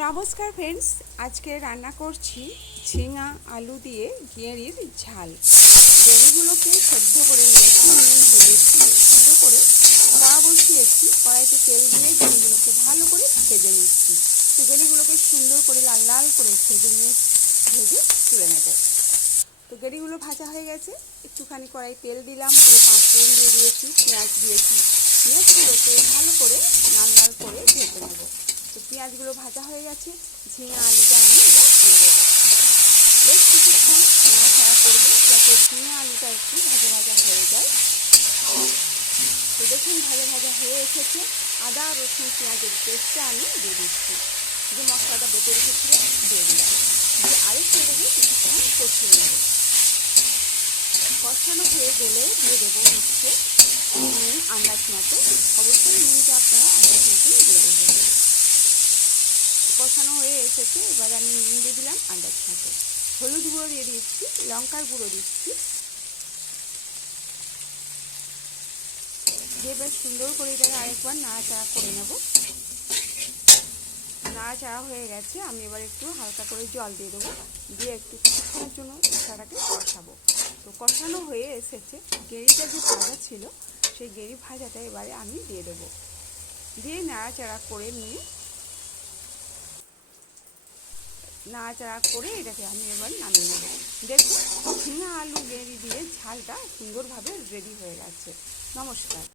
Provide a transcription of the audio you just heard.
নমস্কার ফ্রেন্ডস আজকে রান্না করছি ঝিঙা আলু দিয়ে গেঁড়ির ঝাল। গেঁড়িগুলোকে সেদ্ধ করে নিয়েছি নুন, হলুদ দিয়ে। সিদ্ধ করে কড়া বসিয়েছি, কড়াইতে তেল দিয়ে গেঁড়িগুলোকে ভালো করে ভেজে নিচ্ছি। তো গেঁড়িগুলোকে সুন্দর করে লাল লাল করে ভেজে নিয়ে ভেজে তুলে নেব। তো গেঁড়িগুলো ভাজা হয়ে গেছে, একটুখানি কড়াই তেল দিলাম, দিয়ে পাঁচ ফোড়ন দিয়ে দিয়েছি, পেঁয়াজ দিয়েছি। পেঁয়াজগুলোকে ভালো করে লাল লাল করে ভেজে নেব পেঁয়াজগুলো ভাজা হয়ে গেছে। ঝিঙে, আলুটা আমি এবার দিয়ে দেবো। বেশ কিছুক্ষণ নাড়াচাড়া করব যাতে ঝিঙে, আলুটা একটু ভাজা ভাজা হয়ে যায়। তো দেখুন, ভাজা ভাজা হয়ে এসেছে। আদা, রসুন, পেঁয়াজের পেস্টটা আমি দিয়ে দিচ্ছি। যে মশলাটা বেটে রেখেছিল দিয়ে দিলাম। দিয়ে আরেকটু এটাকে কিছুক্ষণ কষিয়ে নেব। কষানো হয়ে গেলে দিয়ে দেবো হচ্ছে আন্দাজ মতো কষানো হয়ে এসেছে, এবার আমি নুন দিয়ে দিলাম আন্দাজ মতো হলুদ গুঁড়ো দিয়ে দিচ্ছি, লঙ্কার গুঁড়ো দিচ্ছি। দিয়ে বেশ সুন্দর করে এটাকে আরেকবার নাড়াচাড়া করে নেব। নাড়াচাড়া হয়ে গেছে, আমি এবার একটু হালকা করে জল দিয়ে দেবো। দিয়ে একটু কিছুক্ষণের জন্য মশলাটাকে কষাবো। তো কষানো হয়ে এসেছে গেঁড়িটা যে ভাজা ছিল, সেই গেঁড়ি ভাজাটা এবারে আমি দিয়ে দেবো। দিয়ে নাড়াচাড়া করে নিয়ে নাড়াচাড়া করে এটাকে আমি এবার নামিয়ে নেব। দেখুন, ঝিঙা আলু গেড়ি দিয়ে ঝালটা সুন্দরভাবে রেডি হয়ে গেছে। নমস্কার।